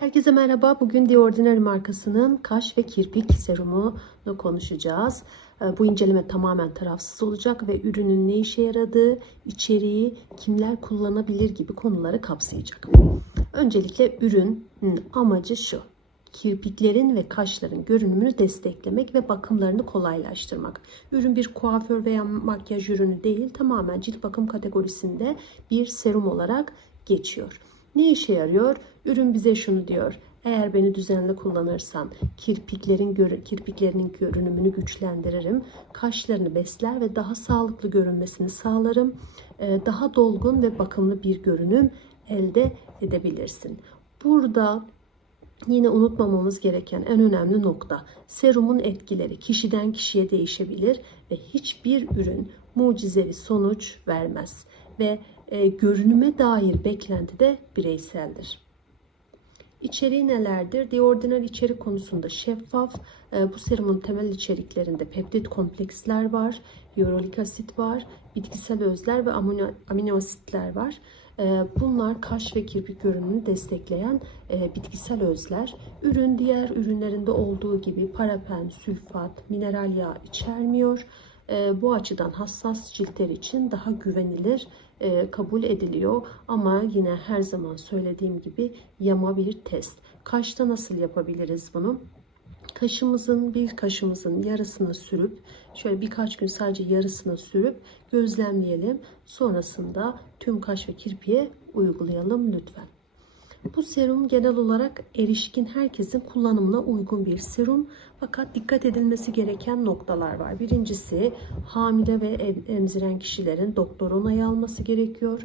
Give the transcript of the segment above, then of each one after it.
Herkese merhaba. Bugün The Ordinary markasının kaş ve kirpik serumunu konuşacağız. Ee, Bu inceleme tamamen tarafsız olacak ve ürünün ne işe yaradığı, içeriği, kimler kullanabilir gibi konuları kapsayacak. Öncelikle ürün amacı şu. Kirpiklerin ve kaşların görünümünü desteklemek ve bakımlarını kolaylaştırmak. Ürün bir kuaför veya makyaj ürünü değil, tamamen cilt bakım kategorisinde bir serum olarak geçiyor. Ne işe yarıyor? Ürün bize şunu diyor. Eğer beni düzenli kullanırsan kirpiklerin kirpiklerinin görünümünü güçlendiririm. Kaşlarını besler ve daha sağlıklı görünmesini sağlarım. Ee, daha dolgun ve bakımlı bir görünüm elde edebilirsin. Burada Yine unutmamamız gereken en önemli nokta serumun etkileri kişiden kişiye değişebilir ve hiçbir ürün mucizevi sonuç vermez ve e, görünüme dair beklenti de bireyseldir. İçeriği nelerdir? The Ordinary içerik konusunda şeffaf. E, bu serumun temel içeriklerinde peptit kompleksler var, hyaluronik asit var, bitkisel özler ve amino, amino asitler var. E, bunlar kaş ve kirpik görünümünü destekleyen e, bitkisel özler. Ürün diğer ürünlerinde olduğu gibi paraben, sülfat, mineral yağ içermiyor. E, bu açıdan hassas ciltler için daha güvenilir e, kabul ediliyor. Ama yine her zaman söylediğim gibi yama bir test. Kaşta nasıl yapabiliriz bunu? Kaşımızın bir kaşımızın yarısını sürüp şöyle birkaç gün sadece yarısını sürüp gözlemleyelim. Sonrasında tüm kaş ve kirpiğe uygulayalım lütfen. Bu serum genel olarak erişkin herkesin kullanımına uygun bir serum. Fakat dikkat edilmesi gereken noktalar var. Birincisi hamile ve emziren kişilerin doktor onayı alması gerekiyor.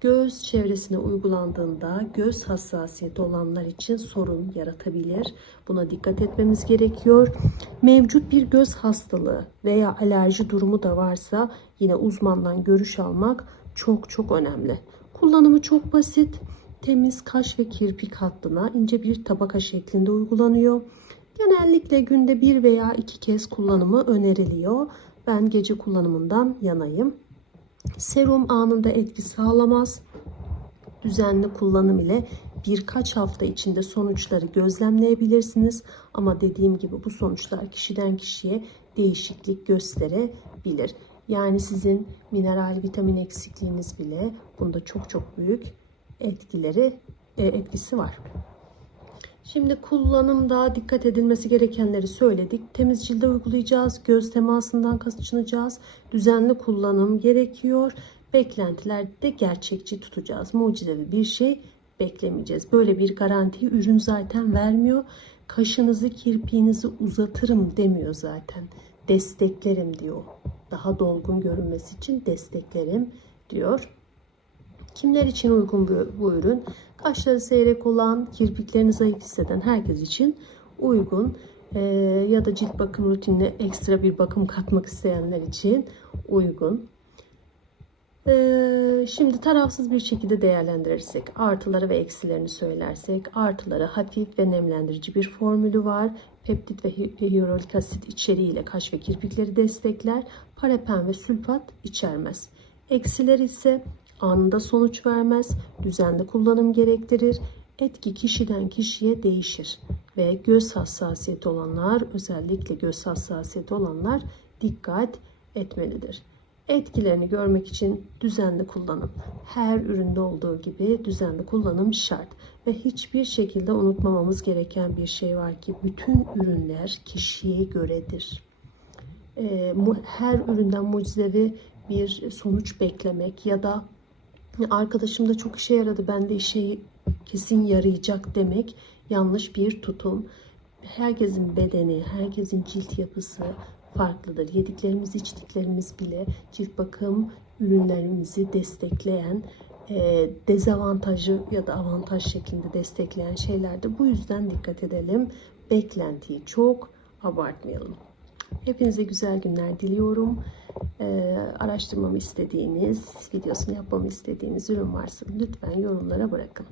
Göz çevresine uygulandığında göz hassasiyeti olanlar için sorun yaratabilir. Buna dikkat etmemiz gerekiyor. Mevcut bir göz hastalığı veya alerji durumu da varsa yine uzmandan görüş almak çok çok önemli. Kullanımı çok basit temiz kaş ve kirpik hattına ince bir tabaka şeklinde uygulanıyor. Genellikle günde bir veya iki kez kullanımı öneriliyor. Ben gece kullanımından yanayım. Serum anında etki sağlamaz. Düzenli kullanım ile birkaç hafta içinde sonuçları gözlemleyebilirsiniz. Ama dediğim gibi bu sonuçlar kişiden kişiye değişiklik gösterebilir. Yani sizin mineral vitamin eksikliğiniz bile bunda çok çok büyük etkileri e, etkisi var. Şimdi kullanımda dikkat edilmesi gerekenleri söyledik. Temiz cilde uygulayacağız. Göz temasından kaçınacağız. Düzenli kullanım gerekiyor. Beklentilerde gerçekçi tutacağız. Mucizevi bir şey beklemeyeceğiz. Böyle bir garantiyi ürün zaten vermiyor. Kaşınızı, kirpiğinizi uzatırım demiyor zaten. Desteklerim diyor. Daha dolgun görünmesi için desteklerim diyor. Kimler için uygun bu, ürün? Kaşları seyrek olan, kirpiklerini zayıf hisseden herkes için uygun. Ee, ya da cilt bakım rutinine ekstra bir bakım katmak isteyenler için uygun. Ee, şimdi tarafsız bir şekilde değerlendirirsek, artıları ve eksilerini söylersek, artıları hafif ve nemlendirici bir formülü var. Peptit ve hyaluronik asit içeriğiyle kaş ve kirpikleri destekler. Paraben ve sülfat içermez. Eksiler ise anında sonuç vermez, düzenli kullanım gerektirir, etki kişiden kişiye değişir ve göz hassasiyeti olanlar özellikle göz hassasiyeti olanlar dikkat etmelidir. Etkilerini görmek için düzenli kullanım. Her üründe olduğu gibi düzenli kullanım şart. Ve hiçbir şekilde unutmamamız gereken bir şey var ki bütün ürünler kişiye göredir. Ee, her üründen mucizevi bir sonuç beklemek ya da arkadaşım da çok işe yaradı ben de işe kesin yarayacak demek yanlış bir tutum. Herkesin bedeni, herkesin cilt yapısı farklıdır. Yediklerimiz, içtiklerimiz bile cilt bakım ürünlerimizi destekleyen e, dezavantajı ya da avantaj şeklinde destekleyen şeylerdir. Bu yüzden dikkat edelim. Beklentiyi çok abartmayalım. Hepinize güzel günler diliyorum. Ee, araştırmamı istediğiniz, videosunu yapmamı istediğiniz ürün varsa lütfen yorumlara bırakın.